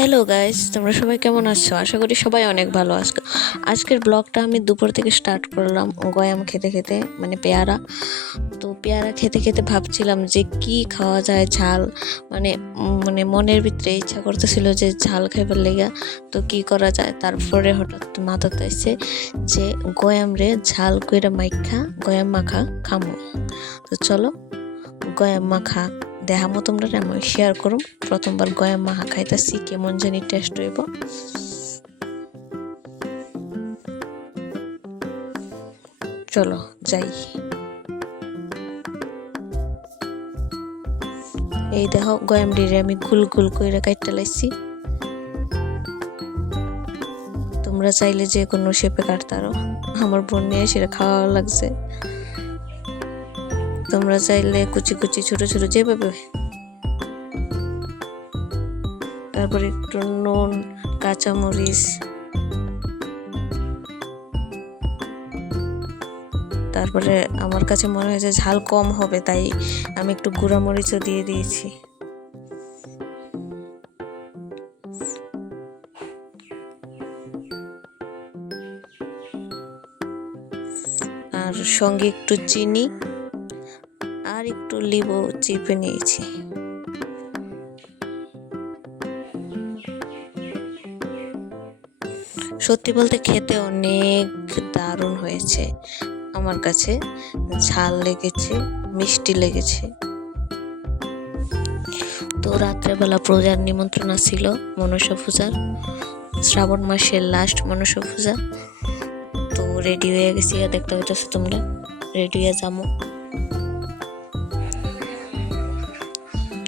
Hello guys, তোমরা সবাই কেমন আছো? আশা করি সবাই অনেক ভালো আছো। আজকের ব্লগটা আমি দুপুর থেকে স্টার্ট করলাম গয়াম খেতে খেতে, মানে পেয়ারা। তো পেয়ারা খেতে খেতে ভাবছিলাম যে কি খাওয়া যায় ঝাল, মানে মনের ভিতরে ইচ্ছা করতেছিল যে ঝাল খাইবার লেগা। তো কি করা যায়, তারপরে হঠাৎ মাথাতে আসছে যে গয়াম রে ঝাল কইরা মাইখা গয়াম মাখা খামু। তো চলো গয়াম মাখা দেখামো তোমরা, আমি শেয়ার করুম। প্রথমবার গয়াম মাখা খাইতাছি, কেমন জানি টেস্ট হইব। চলো যাই। এই দেখো গয়াম ডিরে আমি গুল গুল কইরা কাইটটা লাইছি। তোমরা চাইলে যে কোনো শেপে কাটতারো, আমার বোন নিয়ে সেটা খাওয়া লাগছে। তোমরা চাইলে কুচি কুচি ছোট ছোট যেভাবে। তারপরে একটু নুন, কাঁচামরিচ, তারপরে আমার কাছে মনে হয়েছে ঝাল কম হবে, তাই আমি একটু গুঁড়া মরিচও দিয়ে দিয়েছি। আর সঙ্গে একটু চিনি আর একটু লেবু চিপে নিয়েছি। সত্যি বলতে খেতে অনেক দারুণ হয়েছে আমার কাছে। ঝাল লেগেছে, মিষ্টি লেগেছে। তো রাত্রেবেলা পূজার নিমন্ত্রণ ছিল, মনসা পূজার, শ্রাবণ মাসের লাস্ট মনসা পূজা। তো রেডি হয়ে গেছি, দেখতে পাইতেছো তোমরা, রেডি হয়ে যাবো।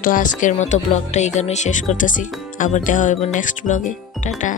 তো আজকের মতো ব্লগটা এখানেই শেষ করতেছি, আবার দেখা হইব নেক্সট ব্লগে। টাটা।